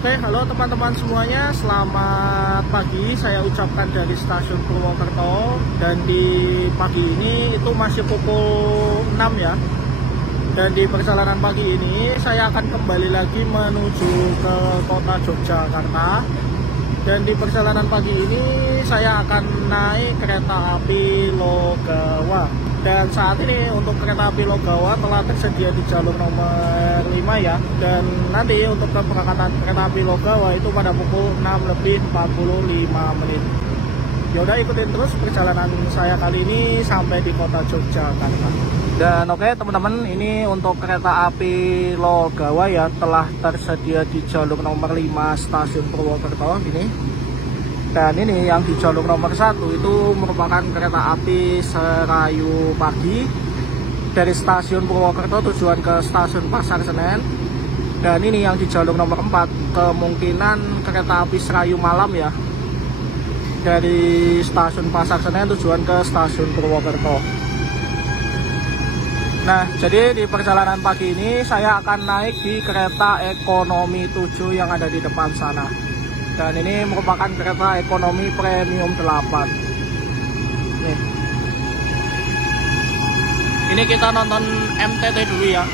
Oke, halo teman-teman semuanya, selamat pagi. Saya ucapkan dari stasiun Purwokerto, dan di pagi ini itu masih pukul 6 ya. Dan di perjalanan pagi ini saya akan kembali lagi menuju ke kota Yogyakarta. Dan di perjalanan pagi ini saya akan naik kereta api Logawa. Dan saat ini untuk kereta api Logawa telah tersedia di jalur nomor 5 ya. Dan nanti untuk keberangkatan kereta api Logawa itu pada pukul 6:45. Yaudah, ikutin terus perjalanan saya kali ini sampai di kota Yogyakarta. Dan oke teman-teman, ini untuk kereta api Logawa ya, telah tersedia di jalur nomor 5 stasiun Purwokerto ini. Dan ini yang di jalur nomor 1 itu merupakan kereta api Serayu Pagi dari stasiun Purwokerto tujuan ke stasiun Pasar Senen. Dan ini yang di jalur nomor 4 kemungkinan kereta api Serayu Malam ya, dari stasiun Pasar Senen tujuan ke stasiun Purwokerto. Nah, jadi di perjalanan pagi ini saya akan naik di kereta ekonomi 7 yang ada di depan sana. Dan ini merupakan kereta ekonomi premium 8. Nih. Ini kita nonton MTT dulu ya.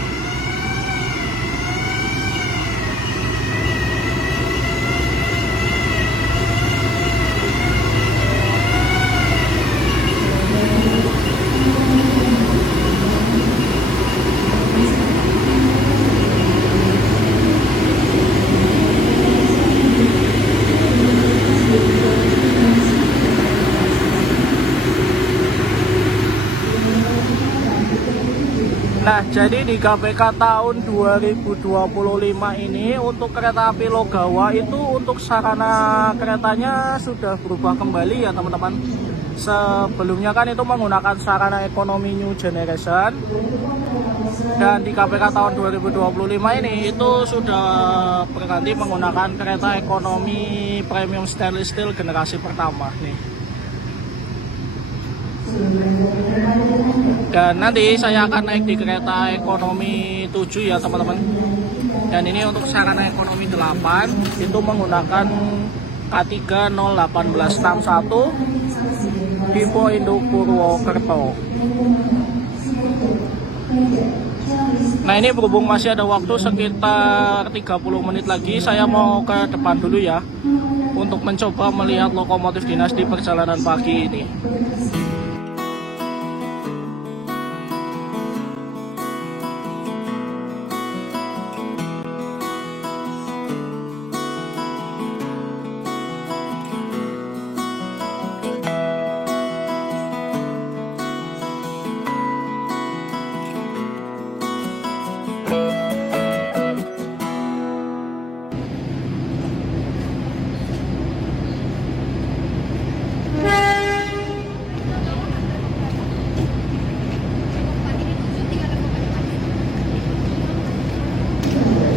Nah, jadi di KPK tahun 2025 ini untuk kereta api Logawa itu untuk sarana keretanya sudah berubah kembali ya teman-teman. Sebelumnya kan itu menggunakan sarana ekonomi new generation. Dan di KPK tahun 2025 ini itu sudah berganti menggunakan kereta ekonomi premium stainless steel generasi pertama nih. Dan nanti saya akan naik di kereta ekonomi 7 ya teman-teman. Dan ini untuk sarana ekonomi 8 itu menggunakan K3 01861 tipe Induk Purwokerto. Nah, ini berhubung masih ada waktu sekitar 30 menit lagi, saya mau ke depan dulu ya untuk mencoba melihat lokomotif dinas di perjalanan pagi ini.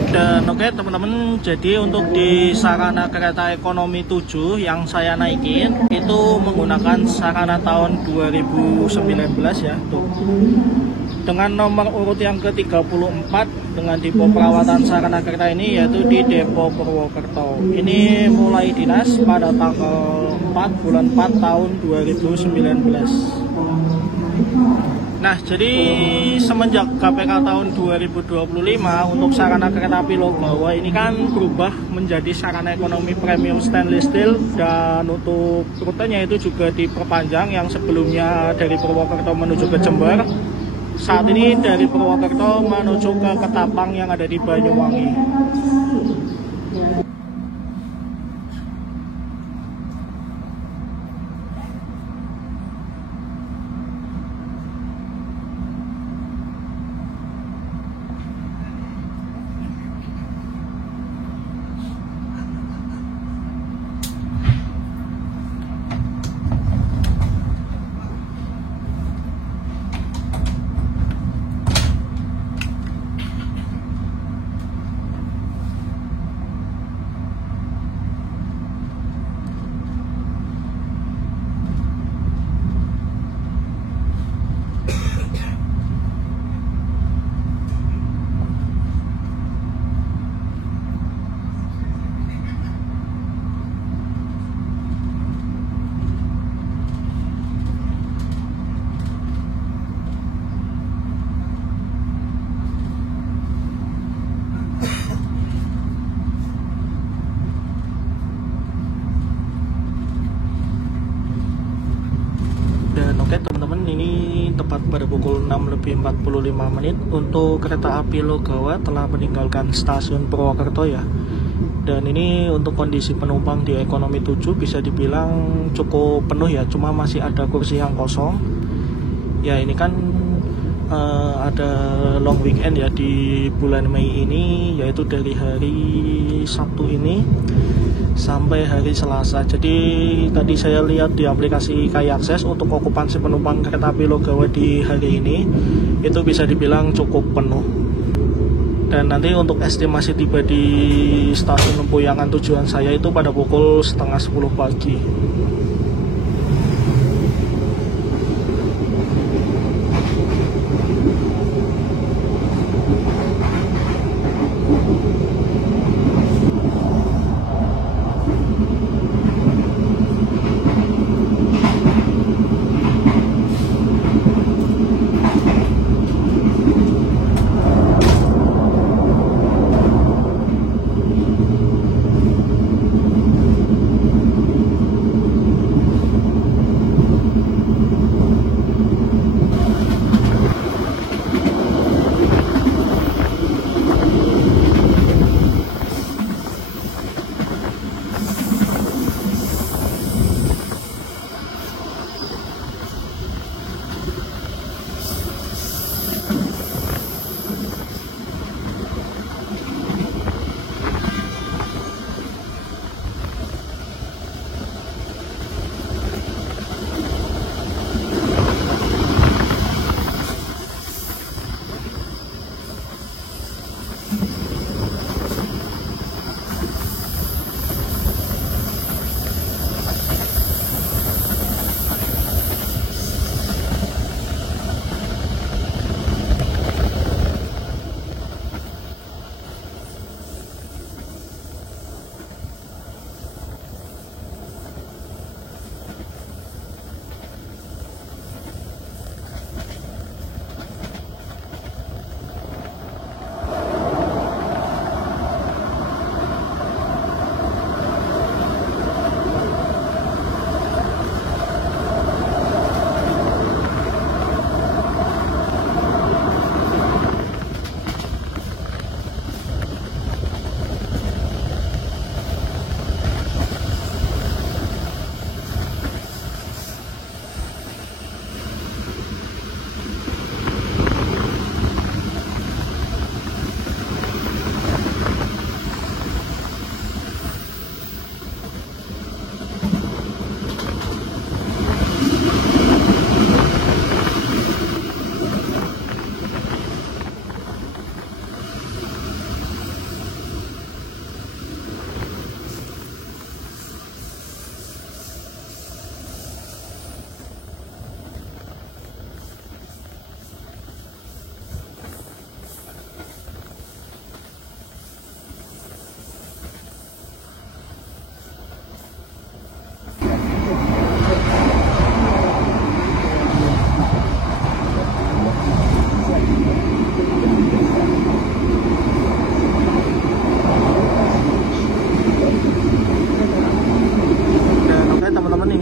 Dan oke teman-teman, jadi untuk di sarana kereta ekonomi 7 yang saya naikin itu menggunakan sarana tahun 2019 ya tuh. Dengan nomor urut yang ke-34 dengan tipe perawatan sarana kereta ini yaitu di Depo Purwokerto. Ini mulai dinas pada tanggal 4 bulan 4 tahun 2019. Nah, jadi semenjak KPK tahun 2025 untuk sarana kereta api Logawa ini kan berubah menjadi sarana ekonomi premium stainless steel, dan untuk rutenya itu juga diperpanjang. Yang sebelumnya dari Purwokerto menuju ke Jember, saat ini dari Purwokerto menuju ke Ketapang yang ada di Banyuwangi. pukul 6:45 untuk kereta api Logawa telah meninggalkan stasiun Purwokerto ya. Dan ini untuk kondisi penumpang di ekonomi 7 bisa dibilang cukup penuh ya, cuma masih ada kursi yang kosong. Ya ini kan ada long weekend ya di bulan Mei ini, yaitu dari hari Sabtu ini sampai hari Selasa. Jadi tadi saya lihat di aplikasi KAI Akses untuk okupansi penumpang kereta api Logawa di hari ini itu bisa dibilang cukup penuh. Dan nanti untuk estimasi tiba di stasiun Lempuyangan tujuan saya itu pada pukul 9:30 pagi.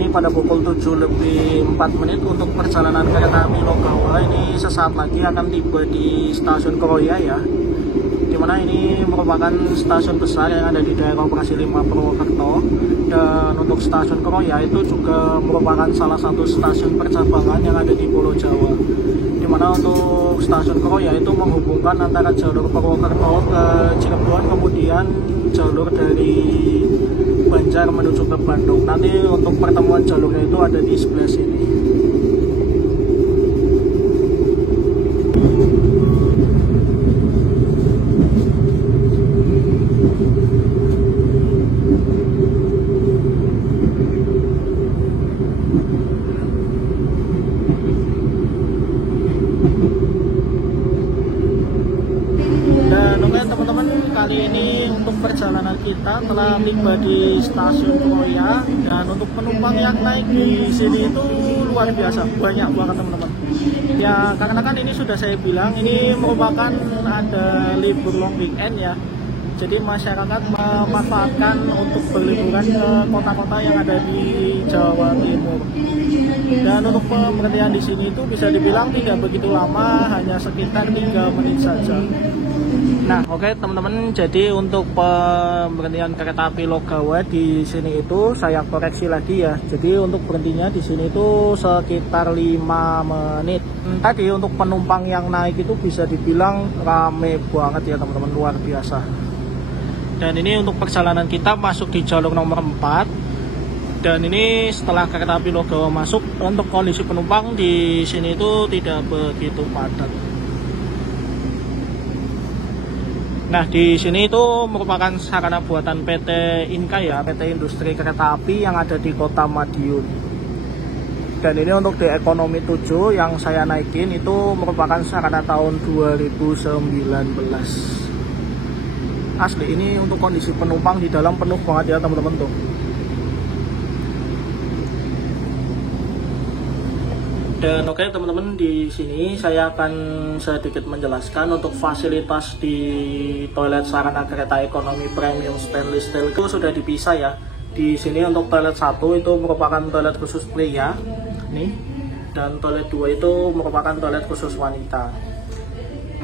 Pada pukul 7:04 untuk perjalanan kereta api Logawa ini sesaat lagi akan tiba di stasiun Kroya ya, dimana ini merupakan stasiun besar yang ada di daerah operasi 5 Purwokerto. Dan untuk stasiun Kroya itu juga merupakan salah satu stasiun percabangan yang ada di Pulau Jawa, dimana untuk stasiun Kroya itu menghubungkan antara jalur Purwokerto ke Cirebon, kemudian jalur dari Banjar menuju ke Bandung. Nanti untuk pertemuan jalurnya itu ada di sebelah sini. Dan oke teman-teman, kali ini untuk perjalanan kita telah tiba di stasiun Kroya, dan untuk penumpang yang naik di sini itu luar biasa, banyak banget teman-teman. Ya karena kan ini sudah saya bilang ini merupakan ada libur long weekend ya. Jadi masyarakat memanfaatkan untuk berliburan ke kota-kota yang ada di Jawa Timur. Dan untuk pemberhentian di sini itu bisa dibilang tidak begitu lama, hanya sekitar 3 menit saja. Nah, oke teman-teman, jadi untuk pemberhentian kereta api Logawa di sini itu saya koreksi lagi ya. Jadi untuk berhentinya di sini itu sekitar 5 menit. Tadi untuk penumpang yang naik itu bisa dibilang rame banget ya teman-teman, luar biasa. Dan ini untuk perjalanan kita masuk di jalur nomor 4. Dan ini setelah kereta api Logawa masuk, untuk kondisi penumpang di sini itu tidak begitu padat. Nah, di sini itu merupakan sarana buatan PT Inka ya, PT Industri Kereta Api yang ada di Kota Madiun. Dan ini untuk di ekonomi 7 yang saya naikin itu merupakan sarana tahun 2019. Asli ini untuk kondisi penumpang di dalam penuh banget ya teman-teman tuh. Dan oke teman-teman, di sini saya akan sedikit menjelaskan untuk fasilitas di toilet sarana kereta ekonomi premium stainless steel itu sudah dipisah ya. Di sini untuk toilet 1 itu merupakan toilet khusus pria, nih, dan toilet 2 itu merupakan toilet khusus wanita.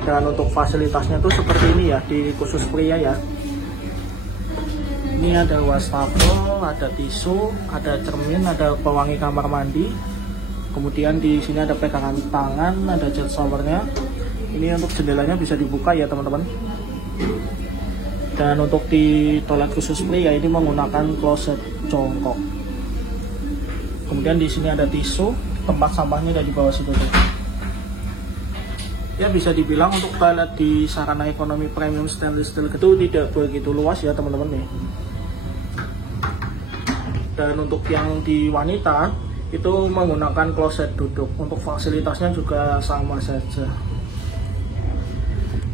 Dan untuk fasilitasnya tuh seperti ini ya di khusus pria ya. Ini ada wastafel, ada tisu, ada cermin, ada pewangi kamar mandi. Kemudian di sini ada pegangan tangan, ada jet showernya. Ini untuk jendelanya bisa dibuka ya teman-teman. Dan untuk di toilet khusus pria ini menggunakan kloset jongkok. Kemudian di sini ada tisu, tempat sampahnya ada di bawah situ. Ya bisa dibilang untuk toilet di sarana ekonomi premium stainless steel itu tidak begitu luas ya teman-teman nih. Dan untuk yang di wanita itu menggunakan kloset duduk. Untuk fasilitasnya juga sama saja.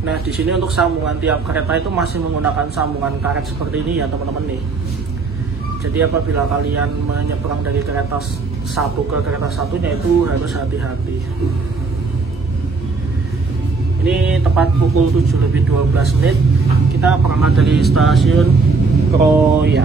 Nah, di sini untuk sambungan tiap kereta itu masih menggunakan sambungan karet seperti ini ya teman-teman nih. Jadi apabila kalian menyeberang dari kereta satu ke kereta satunya itu harus hati-hati. Ini tepat pukul 7:12 kita berangkat dari stasiun Kroya.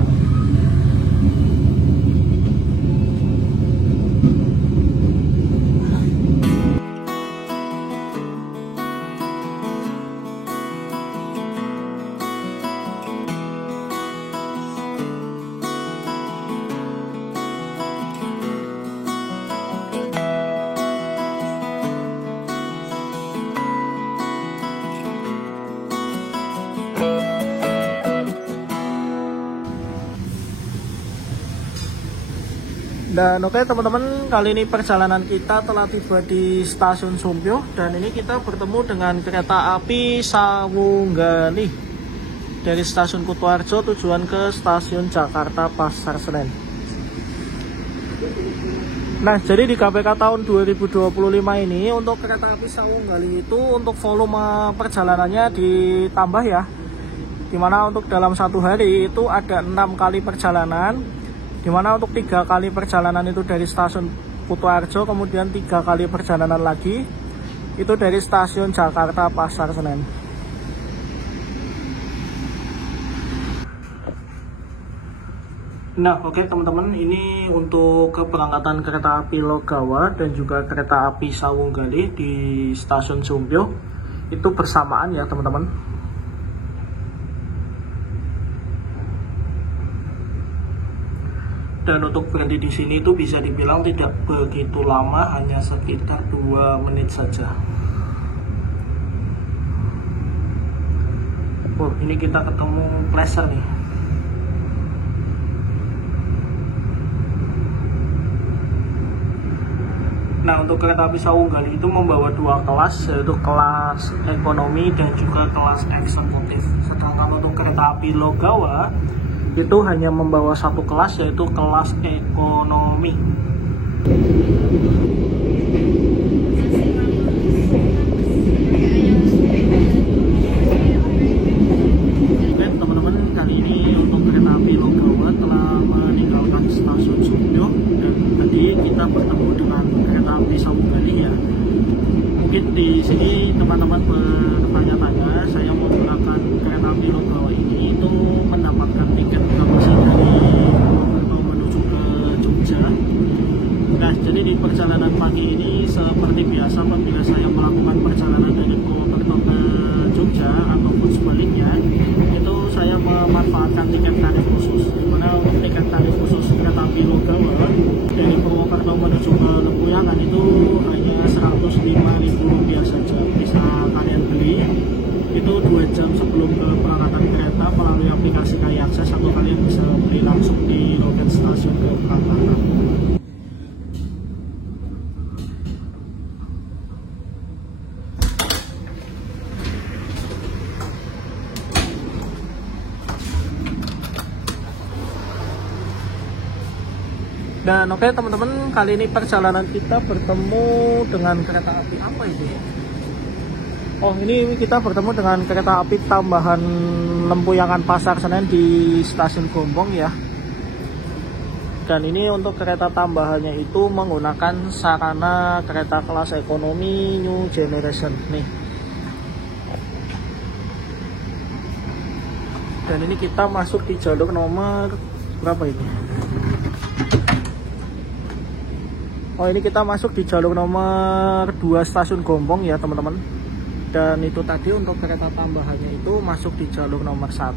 Dan oke teman-teman, kali ini perjalanan kita telah tiba di stasiun Sumpyo. Dan ini kita bertemu dengan kereta api Sawunggali dari stasiun Kutoarjo tujuan ke stasiun Jakarta Pasar Senen. Nah, jadi di KPK tahun 2025 ini untuk kereta api Sawunggali itu untuk volume perjalanannya ditambah ya. Dimana untuk dalam satu hari itu ada 6 kali perjalanan. Dimana untuk 3 kali perjalanan itu dari stasiun Kutoarjo, kemudian 3 kali perjalanan lagi itu dari stasiun Jakarta Pasar Senen. Nah oke teman-teman, ini untuk keberangkatan kereta api Logawa dan juga kereta api Sawunggali di stasiun Sumpyo itu bersamaan ya teman-teman. Dan untuk berhenti di sini itu bisa dibilang tidak begitu lama, hanya sekitar 2 menit saja. Oh, ini kita ketemu Pleasure nih. Nah, untuk kereta api Sawunggali itu membawa 2 kelas, yaitu kelas ekonomi dan juga kelas eksekutif. Sedangkan untuk kereta api Logawa itu hanya membawa 1 kelas, yaitu kelas ekonomi. Oke teman-teman, kali ini untuk kereta api Logawa telah meninggalkan stasiun Sumpyo dan tadi kita bertemu dengan kereta api Sawunggali ya. Mungkin di sini teman-teman bertanya-tanya, saya menggunakan kereta api Logawa ini itu mendapatkan tiket promosi dari Purwokerto menuju ke Jogja. Nah, jadi di perjalanan pagi ini seperti biasa apabila saya melakukan perjalanan dari Purwokerto ke Jogja ataupun sebaliknya, itu saya memanfaatkan tiket tarif khusus. Dimana untuk tiket tarif khusus kereta api Logawa dari Purwokerto menuju ke Lempuyangan itu hanya Rp105.000 saja. Bisa kalian beli itu 2 jam sebelum keberangkatan kereta melalui aplikasi KAI Akses, atau kalian bisa beli langsung di loket stasiun keberangkatan. Dan oke teman-teman, kali ini perjalanan kita bertemu dengan kereta api apa itu? Oh, ini kita bertemu dengan kereta api tambahan Lempuyangan Pasar Senen di stasiun Gombong ya. Dan ini untuk kereta tambahannya itu menggunakan sarana kereta kelas ekonomi New Generation nih. Dan ini kita masuk di jalur nomor berapa ini? Oh, ini kita masuk di jalur nomor 2 stasiun Gombong ya teman-teman. Dan itu tadi untuk kereta tambahannya itu masuk di jalur nomor 1.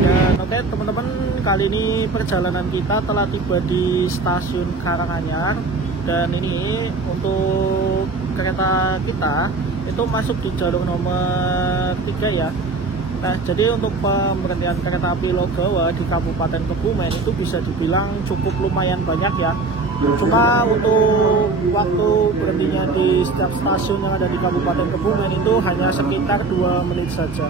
Dan oke teman-teman, kali ini perjalanan kita telah tiba di stasiun Karanganyar. Dan ini untuk kereta kita itu masuk di jalur nomor 3 ya. Nah, jadi untuk pemberhentian kereta api Logawa di Kabupaten Kebumen itu bisa dibilang cukup lumayan banyak ya. Cuma untuk waktu berhentinya di setiap stasiun yang ada di Kabupaten Kebumen itu hanya sekitar 2 menit saja.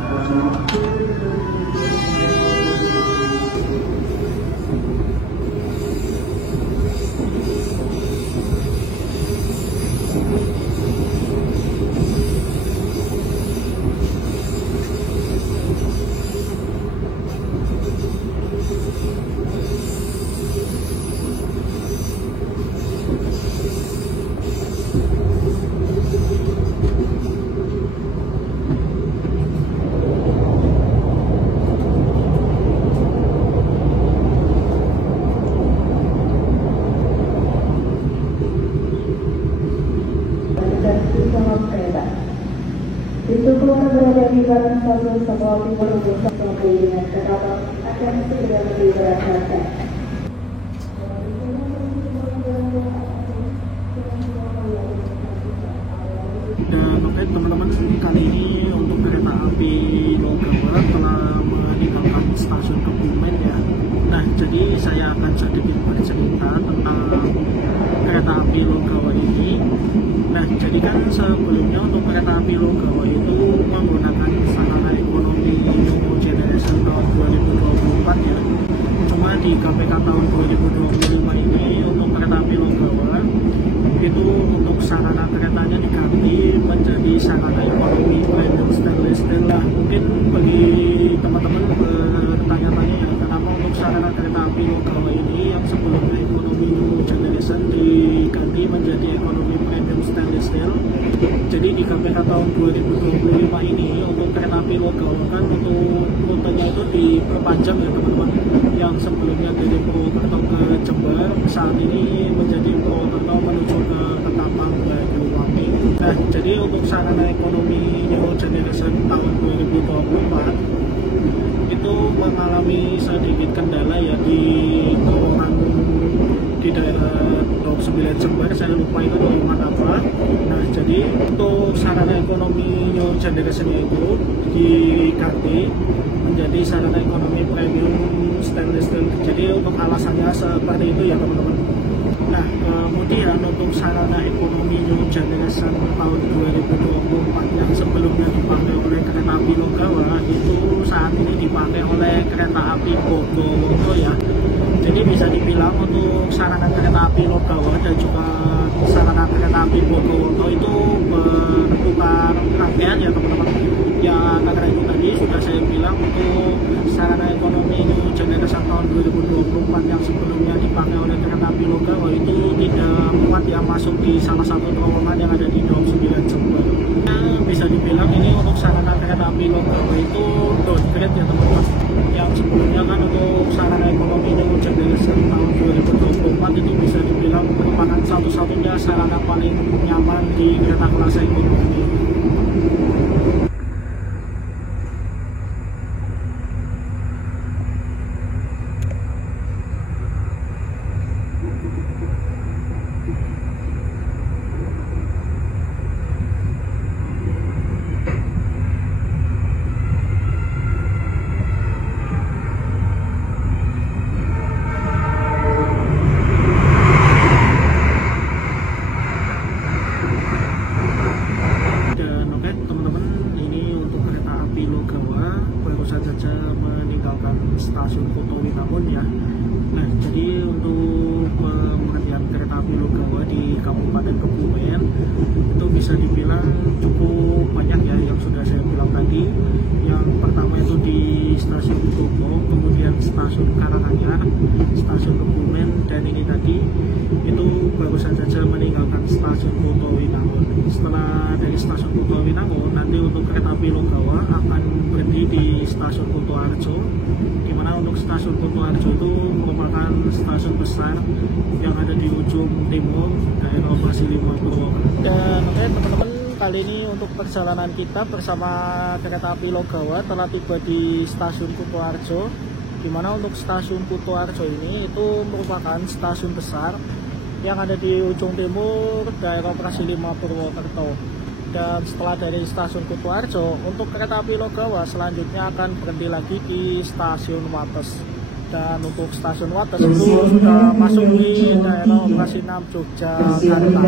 Itu keluar berada di bagian stasiun sebuah timur untuk sampai dengan kereta akan segera diberangkatkan. Dan oke teman-teman, kali ini untuk kereta api Logawa telah meninggalkan stasiun Kebumen ya. Nah, jadi saya akan sedikit bercerita tentang kereta api Logawa ini. Nah, jadi kan sebelumnya untuk kereta api Logawa itu menggunakan sarana ekonomi New Generation tahun 2024 ya. Cuma di KPK tahun 2025 ini untuk kereta api Logawa itu untuk sarana keretanya diganti menjadi sarana ekonomi premium stainless steel. Nah, mungkin bagi teman-teman bertanya-tanya ya, kenapa untuk sarana kereta api Logawa ini yang sebelumnya ekonomi New Generation diganti menjadi ekonomi premium stainless steel. Jadi di KPK tahun 2025 ini untuk kereta api Logawa kan untuk rutenya itu diperpanjang ya teman-teman. Yang sebelumnya dari Purwokerto ke Jember, saat ini menjadi Purwokerto menuju ke Ketapang Banyuwangi. Nah, jadi untuk sarana ekonomi New Generation tahun 2024 itu mengalami sedikit kendala ya di terowongan di daerah 29 Jember, saya lupa itu terowongan apa. Nah, jadi untuk sarana ekonomi New Generation itu diganti menjadi sarana ekonomi premium stainless steel. Jadi untuk alasannya seperti itu ya teman-teman. Nah, kemudian untuk sarana ekonomi New Generation tahun 2024 yang sebelumnya dipakai oleh kereta api Logawa itu saat ini dipakai oleh kereta api Bogowonto ya. Jadi bisa dibilang untuk sarana kereta api Logawa dan juga sarana kereta api Bogowonto itu bertukar rangkaian ya teman-teman. Ya karena itu tadi sudah saya bilang untuk sarana ekonomi ini generasi tahun 2024 yang sebelumnya dipakai oleh kereta api Logawa itu tidak muat ya masuk di salah satu terowongan yang ada di Daup 9 Jember. Nah, bisa dibilang ini untuk sarana kereta api Logawa itu downgrade ya teman-teman. Yang sebelumnya kan untuk sarana ekonomi ini generasi tahun 2024 itu bisa dibilang merupakan satu-satunya sarana paling nyaman di kereta kelas ekonomi. Saja meninggalkan stasiun Kuto Winangun ya. Nah, jadi untuk pengerjaan kereta api Logawa di Kabupaten Kebumen itu bisa dibilang cukup banyak ya yang sudah saya bilang tadi. Yang pertama itu di stasiun Kuto, kemudian stasiun Karanganyar, stasiun Kebumen, dan ini tadi itu baru saja meninggalkan stasiun Kuto Winangun. Setelah dari stasiun Kuto Winangun, nanti untuk kereta api Logawa akan berhenti di stasiun Kuto Arjo, dimana untuk stasiun Kuto Arjo itu merupakan stasiun besar yang ada di ujung timur daerah operasi 5 Purwokerto. Dan oke teman-teman, kali ini untuk perjalanan kita bersama kereta api Logawa telah tiba di stasiun Kuto Arjo, dimana untuk stasiun Kuto Arjo ini itu merupakan stasiun besar yang ada di ujung timur daerah operasi 5 Purwokerto. Dan setelah dari stasiun Kuto Arjo, untuk kereta api Logawa selanjutnya akan berhenti lagi di stasiun Wates. Dan untuk stasiun Wates itu sudah masuk di daerah operasi 6 Yogyakarta.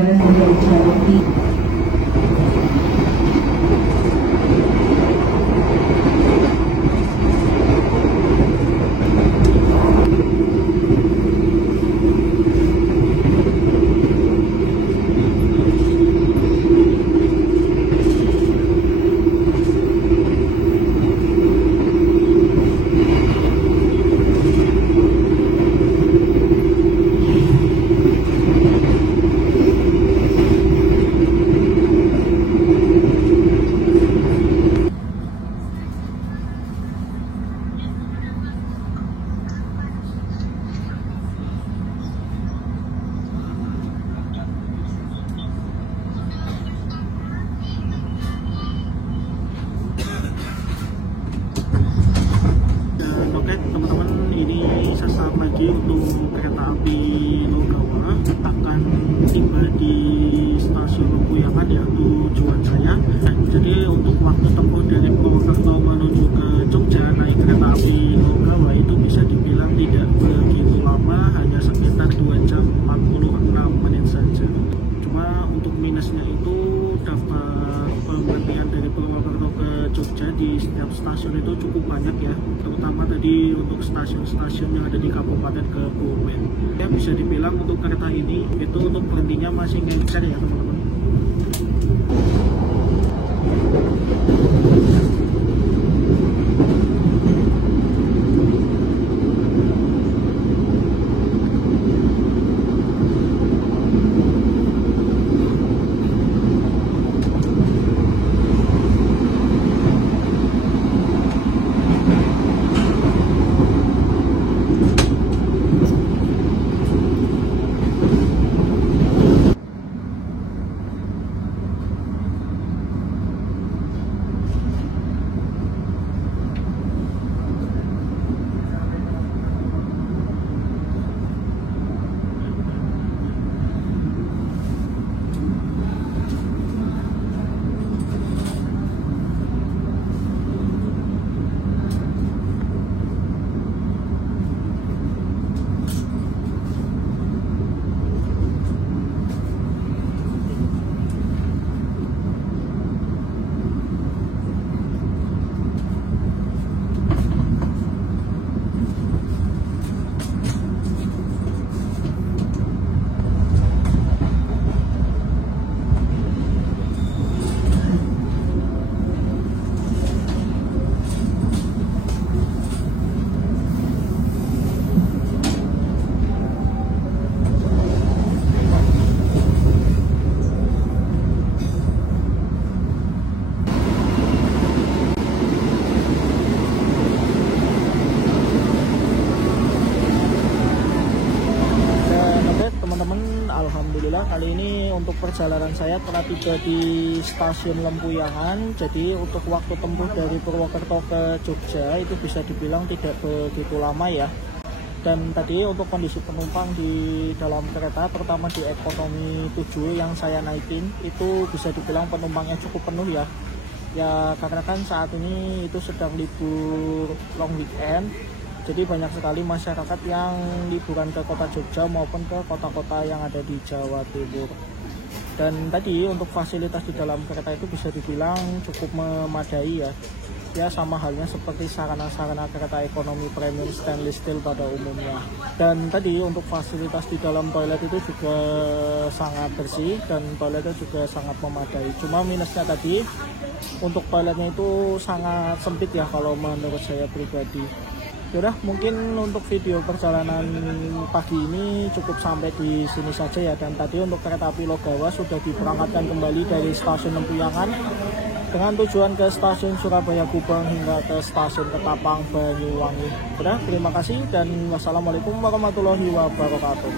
Teman-teman, ini sesaat lagi untuk kereta api Logawa akan tiba di stasiun Lempuyangan ya, tujuan saya. Jadi untuk waktu tempuh dari Purwokerto menuju ke Jogja naik kereta api Logawa itu bisa dibilang tidak begitu lama, hanya sekitar 2 jam 46 menit saja. Cuma untuk minusnya itu daftar pemberhentian dari Purwokerto ke Jogja di setiap stasiun itu cukup banyak ya, terutama tadi untuk stasiun-stasiun yang ada di Kabupaten Kebumen. Ya bisa dibilang untuk kereta ini itu untuk berhentinya masih ngecer ya teman-teman. kali ini untuk perjalanan saya telah tiba di stasiun Lempuyangan. Jadi untuk waktu tempuh dari Purwokerto ke Jogja itu bisa dibilang tidak begitu lama ya. Dan tadi untuk kondisi penumpang di dalam kereta, terutama di ekonomi 7 yang saya naikin, itu bisa dibilang penumpangnya cukup penuh ya. Ya karena kan saat ini itu sedang libur long weekend. Jadi banyak sekali masyarakat yang liburan ke kota Jogja maupun ke kota-kota yang ada di Jawa Timur. Dan tadi untuk fasilitas di dalam kereta itu bisa dibilang cukup memadai ya. Ya sama halnya seperti sarana-sarana kereta ekonomi premium stainless steel pada umumnya. Dan tadi untuk fasilitas di dalam toilet itu juga sangat bersih dan toiletnya juga sangat memadai. Cuma minusnya tadi untuk toiletnya itu sangat sempit ya kalau menurut saya pribadi. Yaudah, mungkin untuk video perjalanan pagi ini cukup sampai di sini saja ya. Dan tadi untuk kereta api Logawa sudah diberangkatkan kembali dari stasiun Lempuyangan dengan tujuan ke stasiun Surabaya Gubeng hingga ke stasiun Ketapang Banyuwangi. Udah, terima kasih dan wassalamualaikum warahmatullahi wabarakatuh.